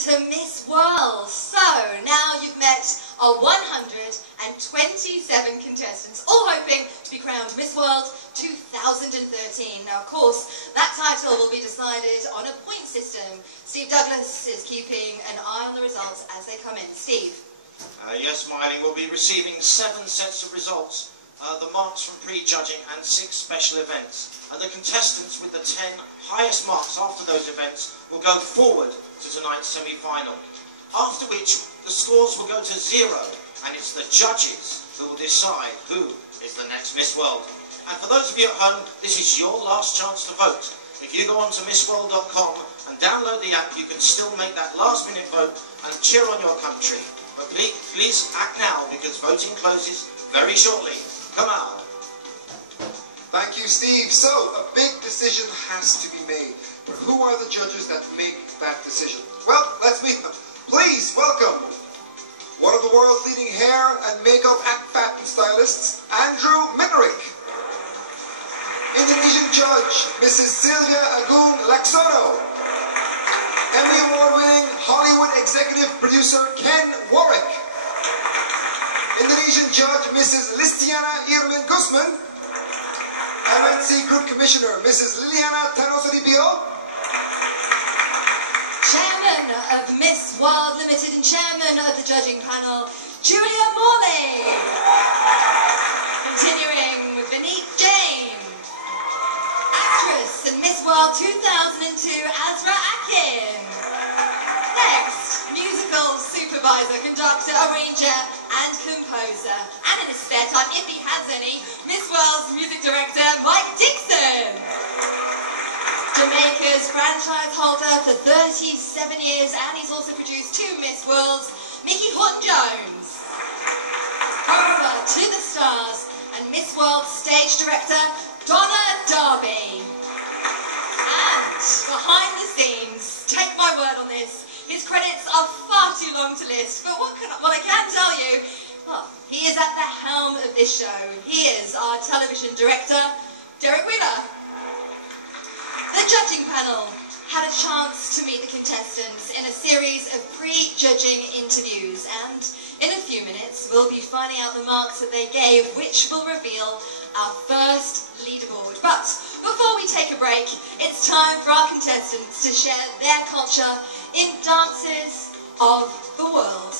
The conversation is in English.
to Miss World. So, now you've met our 127 contestants, all hoping to be crowned Miss World 2013. Now, of course, that title will be decided on a point system. Steve Douglas is keeping an eye on the results as they come in. Steve? Yes, Miley, we'll be receiving 7 sets of results, the marks from pre-judging and 6 special events. And the contestants with the 10 highest marks after those events will go forward to tonight's semi-final. After which, the scores will go to 0, and it's the judges who will decide who is the next Miss World. And for those of you at home, this is your last chance to vote. If you go on to MissWorld.com and download the app, you can still make that last-minute vote and cheer on your country. But please act now, because voting closes very shortly. Come on. Thank you, Steve. So, a big decision has to be made. But who are the judges that make that decision? Well, let's meet them. Please welcome one of the world's leading hair and makeup patent stylists, Andrew Minerick. Indonesian judge, Mrs. Sylvia Agung Laksono. Emmy Award-winning Hollywood executive producer Ken Warwick. Indonesian judge, Mrs. Listiana Irmin Gusman. MNC Group Commissioner, Mrs. Liliana Tanosolibio. Chairman of Miss World Limited and Chairman of the judging panel, Julia Morley. Continuing with Beneath James. Actress in Miss World 2002, Azra Akin. Next, musical supervisor, conductor, arranger and composer. And in his spare time, if he has any, Miss World's music director, Mike Dixon. Jamaica's franchise holder for 37 years, and he's also produced 2 Miss Worlds, Mickey Horton-Jones. Over to the stars and Miss World stage director, Donna Darby. And behind the scenes, take my word on this, his credits are far too long to list, but what I can tell you, well, he is at the helm of this show. He is our television director, Derek Wheeler. The judging panel had a chance to meet the contestants in a series of pre-judging interviews, and in a few minutes we'll be finding out the marks that they gave, which will reveal our first leaderboard. But before we take a break, it's time for our contestants to share their culture in dances of the world.